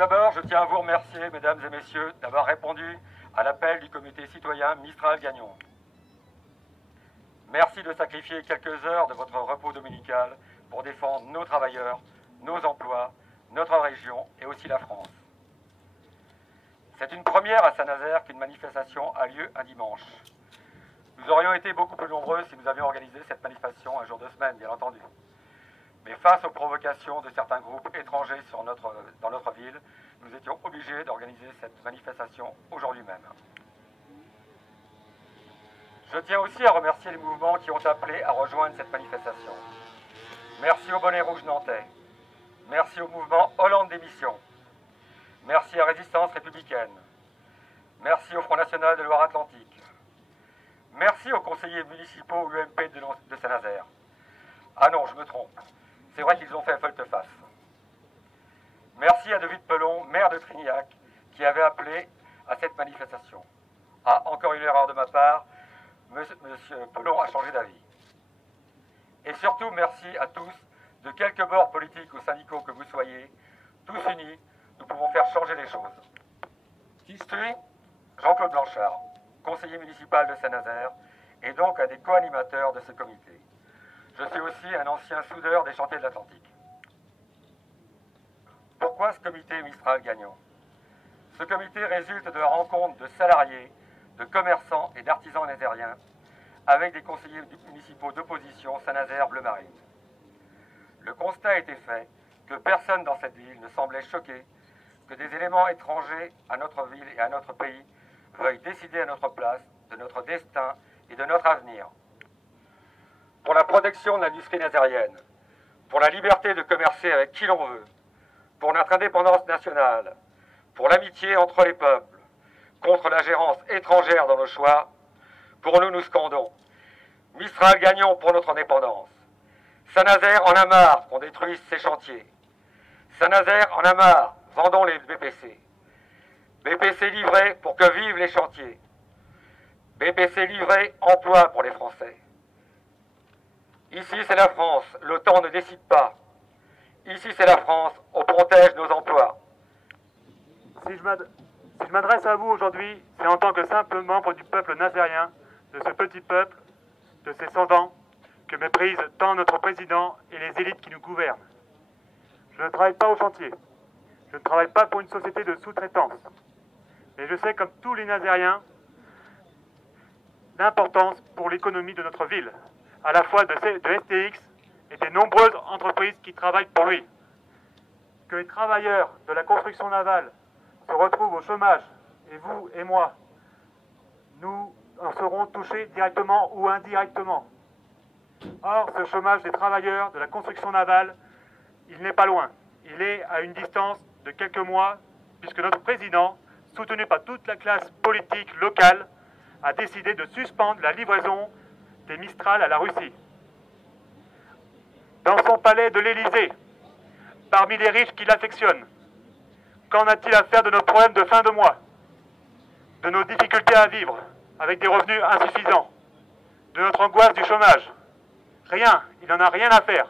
d'abord, je tiens à vous remercier, mesdames et messieurs, d'avoir répondu à l'appel du comité citoyen Mistral-Gagnon. Merci de sacrifier quelques heures de votre repos dominical pour défendre nos travailleurs, nos emplois, notre région et aussi la France. C'est une première à Saint-Nazaire qu'une manifestation a lieu un dimanche. Nous aurions été beaucoup plus nombreux si nous avions organisé cette manifestation un jour de semaine, bien entendu. Mais face aux provocations de certains groupes étrangers dans notre ville, nous étions obligés d'organiser cette manifestation aujourd'hui même. Je tiens aussi à remercier les mouvements qui ont appelé à rejoindre cette manifestation. Merci au Bonnet Rouge nantais. Merci au mouvement Hollande Démission. Merci à Résistance républicaine. Merci au Front National de Loire-Atlantique. Merci aux conseillers municipaux UMP de Saint-Nazaire. Ah non, je me trompe. C'est vrai qu'ils ont fait volte-face. Merci à David Pelon, maire de Trignac, qui avait appelé à cette manifestation. Ah, encore une erreur de ma part, Monsieur Pelon a changé d'avis. Et surtout, merci à tous, de quelque bord politique ou syndicaux que vous soyez, tous unis, nous pouvons faire changer les choses. Qui suis Jean-Claude Blanchard, conseiller municipal de Saint-Nazaire, et donc un des co-animateurs de ce comité. Je suis aussi un ancien soudeur des chantiers de l'Atlantique. Pourquoi ce comité Mistral-Gagnon? Ce comité résulte de la rencontre de salariés, de commerçants et d'artisans nazériens avec des conseillers municipaux d'opposition Saint-Nazaire Bleu Marine. Le constat a été fait que personne dans cette ville ne semblait choqué que des éléments étrangers à notre ville et à notre pays veuillent décider à notre place de notre destin et de notre avenir. Pour la protection de l'industrie nazérienne, pour la liberté de commercer avec qui l'on veut, pour notre indépendance nationale, pour l'amitié entre les peuples, contre l'ingérence étrangère dans nos choix, pour nous, nous scandons. Mistral-Gagnon pour notre indépendance. Saint-Nazaire en a marre qu'on détruise ses chantiers. Saint-Nazaire en a marre, vendons les BPC. BPC livré pour que vivent les chantiers. BPC livré, emploi pour les Français. Ici c'est la France, l'OTAN ne décide pas. Ici c'est la France, on protège nos emplois. Si je m'adresse à vous aujourd'hui, c'est en tant que simple membre du peuple nazérien, de ce petit peuple, de ces 100 ans, que méprisent tant notre président et les élites qui nous gouvernent. Je ne travaille pas au chantier. Je ne travaille pas pour une société de sous-traitance. Mais je sais, comme tous les Nazériens, l'importance pour l'économie de notre ville, à la fois de STX et des nombreuses entreprises qui travaillent pour lui. Que les travailleurs de la construction navale se retrouvent au chômage, et vous et moi, nous en serons touchés directement ou indirectement. Or, ce chômage des travailleurs de la construction navale, il n'est pas loin. Il est à une distance de quelques mois, puisque notre président, soutenu par toute la classe politique locale, a décidé de suspendre la livraison des Mistral à la Russie. Dans son palais de l'Élysée, parmi les riches qui l'affectionnent, qu'en a-t-il à faire de nos problèmes de fin de mois, de nos difficultés à vivre, avec des revenus insuffisants, de notre angoisse du chômage? Rien, il n'en a rien à faire.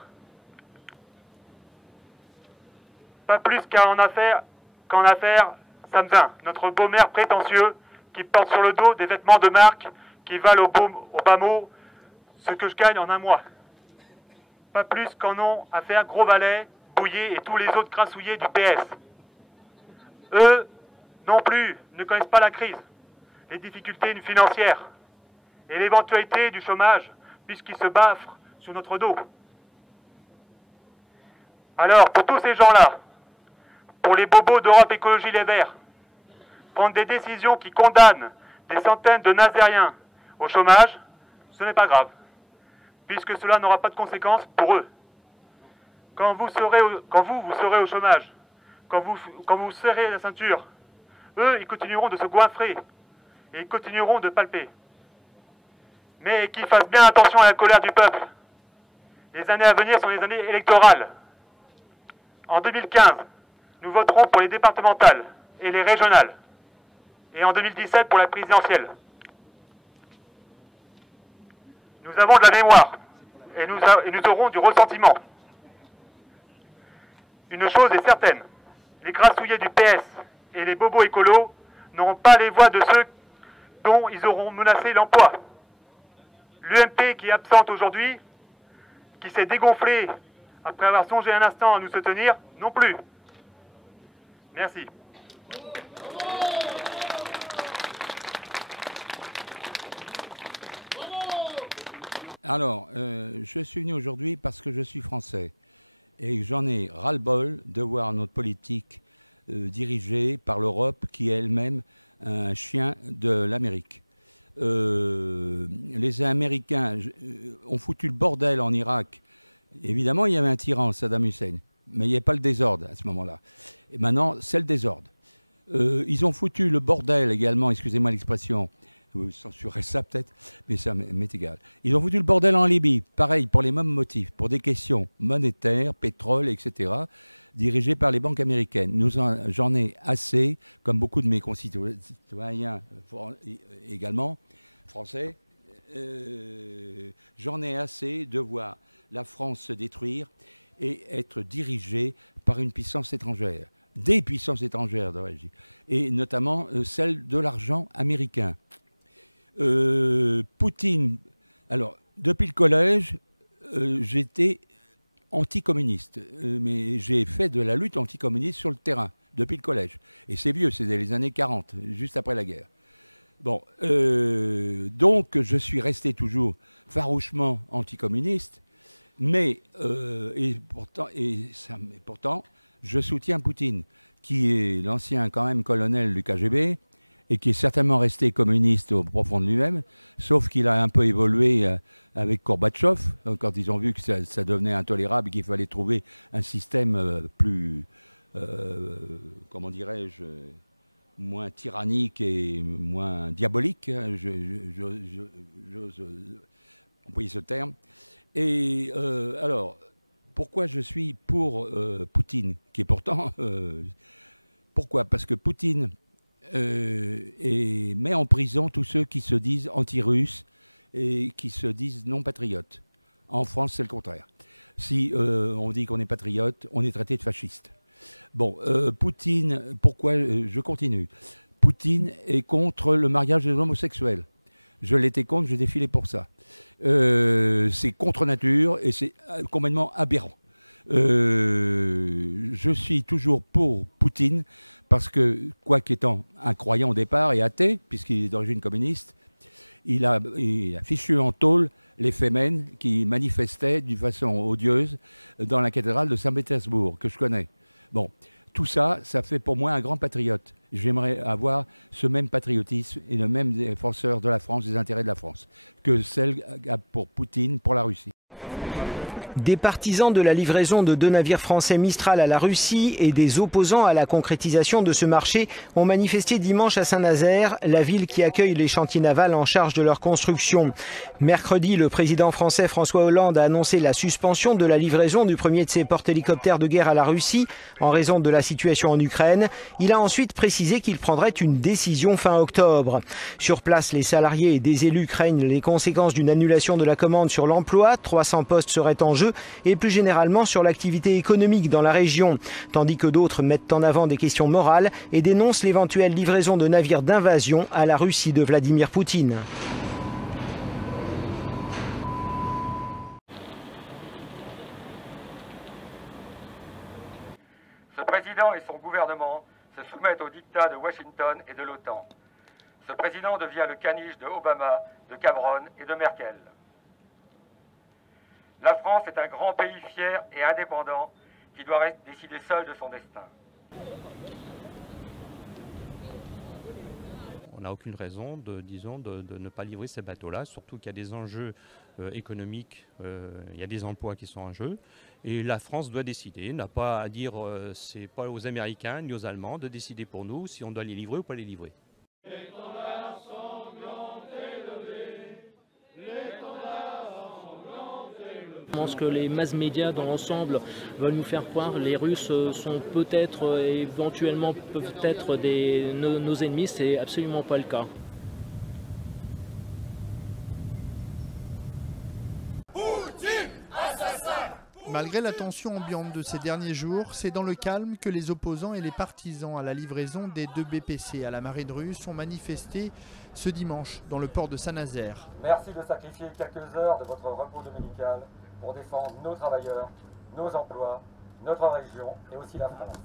Pas plus qu'en affaire Samzin, notre beau maire prétentieux qui porte sur le dos des vêtements de marque qui valent au bas mot ce que je gagne en un mois. Pas plus qu'en ont à faire Gros Valet, Bouillet et tous les autres crassouillés du PS. Eux, non plus, ne connaissent pas la crise, les difficultés financières et l'éventualité du chômage, puisqu'ils se baffrent sur notre dos. Alors, pour tous ces gens-là, pour les bobos d'Europe Écologie Les Verts, prendre des décisions qui condamnent des centaines de Nazériens au chômage, ce n'est pas grave, puisque cela n'aura pas de conséquences pour eux. Quand vous serez au chômage, quand vous serrez la ceinture, eux, ils continueront de se goinfrer et ils continueront de palper. Mais qu'ils fassent bien attention à la colère du peuple. Les années à venir sont les années électorales. En 2015, nous voterons pour les départementales et les régionales. Et en 2017 pour la présidentielle. Nous avons de la mémoire et nous aurons du ressentiment. Une chose est certaine, les grassouillés du PS et les bobos écolos n'auront pas les voix de ceux dont ils auront menacé l'emploi. L'UMP qui est absente aujourd'hui, qui s'est dégonflée après avoir songé un instant à nous soutenir, non plus. Merci. Alors, je suis venu aujourd'hui parce que je suis français et j'en ai ras-le-bol de voir notre politique dirigée par l'Europe qui est elle-même un chien de l'Amérique. Les Américains ont foutu le bordel en Irak. Évidemment, il y avait un tyran, Saddam Hussein, mais il n'y avait pas le désordre à ce moment-là. Et maintenant, c'est le désordre. Ils ont foutu le bordel également, excusez-moi l'expression, vous censurez ça peut-être, mais ça m'est égal. Ils ont foutu le bordel en Libye, pareil, pour les mêmes motifs, pour des questions monétaires, pétrole, etc., dirigées par les banques américaines. J'en ai assez, comme beaucoup de mes concitoyens également, français, j'en ai assez de voir la France se détruire et être dirigée par une puissance étrangère. Des puissances étrangères, devrais-je dire, et notamment celle de l'argent américain. Poutine, alors, depuis le collège, j'étais anticommuniste, mais j'ai fait de la lutte anticommuniste sur le terrain, depuis le collège. Et c'est vieux, c'est les années 40, juste après la guerre. Bon, donc je suis resté toujours farouchement anticommuniste, mais pourtant, je soutiens Poutine, qui est l'ancien quand même colonel du KGB et qui est certainement resté communiste au profond de lui-même, sauf qu'il a un peu évolué avec Gorbatchev, quand ils ont vu que ça devenait intolérable et qu'il fallait trouver un système plus, comment dirais-je, moins tyrannique et moins diabolique, j'ose employer ce terme. Et alors, pourquoi je suis pour Poutine, qui est pourtant... pourquoi ? Parce que Poutine met en prison tous ceux qui se disent anti-russes et qui se disent non-patriotes. En France, c'est le contraire. Si on dit qu'on est patriote, on est traité de fasciste. Bon, Poutine, pourquoi je continue ? Poutine est contre le mariage des homosexuels. Je l'étais contre, j'ai défilé pour ça. C'est contre nature et c'est complètement aberrant. Je suis toujours pour Poutine parce que, quoi qu'étant un croyant au départ et athée, puisqu'il est d'origine communiste, il a fichu en tôle les Femen qui manifestaient d'une façon odieuse dans la cathédrale de Saint-Pétersbourg, que je connais. Bon, tout ça, ça fait pour moi un grand patriote. J'aimerais avoir ce même patriotisme et le même défenseur de la France, des intérêts de la France, que celle pour Poutine, pour la Russie. Des partisans de la livraison de 2 navires français Mistral à la Russie et des opposants à la concrétisation de ce marché ont manifesté dimanche à Saint-Nazaire, la ville qui accueille les chantiers navals en charge de leur construction. Mercredi, le président français François Hollande a annoncé la suspension de la livraison du premier de ses porte-hélicoptères de guerre à la Russie en raison de la situation en Ukraine. Il a ensuite précisé qu'il prendrait une décision fin octobre. Sur place, les salariés et des élus craignent les conséquences d'une annulation de la commande sur l'emploi. 300 postes seraient en jeu et plus généralement sur l'activité économique dans la région, tandis que d'autres mettent en avant des questions morales et dénoncent l'éventuelle livraison de navires d'invasion à la Russie de Vladimir Poutine. Ce président et son gouvernement se soumettent au diktat de Washington et de l'OTAN. Ce président devient le caniche de Obama, de Cameron et de Merkel. La France est un grand pays fier et indépendant qui doit décider seul de son destin. On n'a aucune raison de ne pas livrer ces bateaux-là, surtout qu'il y a des enjeux économiques, il y a des emplois qui sont en jeu. Et la France doit décider, n'a pas à dire, c'est pas aux Américains ni aux Allemands de décider pour nous si on doit les livrer ou pas les livrer. Je pense que les masses médias dans l'ensemble veulent nous faire croire que les Russes sont peut-être, éventuellement peut-être nos ennemis, c'est absolument pas le cas. Poutine, assassin! Malgré la tension ambiante de ces derniers jours, c'est dans le calme que les opposants et les partisans à la livraison des 2 BPC à la marine russe ont manifesté ce dimanche dans le port de Saint-Nazaire. Merci de sacrifier quelques heures de votre repos dominical pour défendre nos travailleurs, nos emplois, notre région et aussi la France.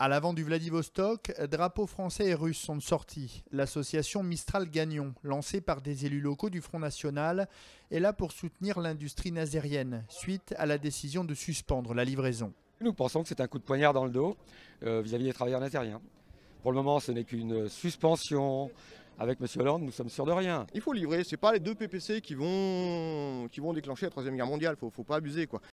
À l'avant du Vladivostok, drapeaux français et russes sont sortis. L'association Mistral Gagnon, lancée par des élus locaux du Front National, est là pour soutenir l'industrie nazérienne, suite à la décision de suspendre la livraison. Nous pensons que c'est un coup de poignard dans le dos vis-à-vis des travailleurs nazériens. Pour le moment, ce n'est qu'une suspension. Avec M. Hollande, nous sommes sûrs de rien. Il faut livrer, ce n'est pas les 2 PPC qui vont déclencher la 3e guerre mondiale, il ne faut pas abuser, quoi.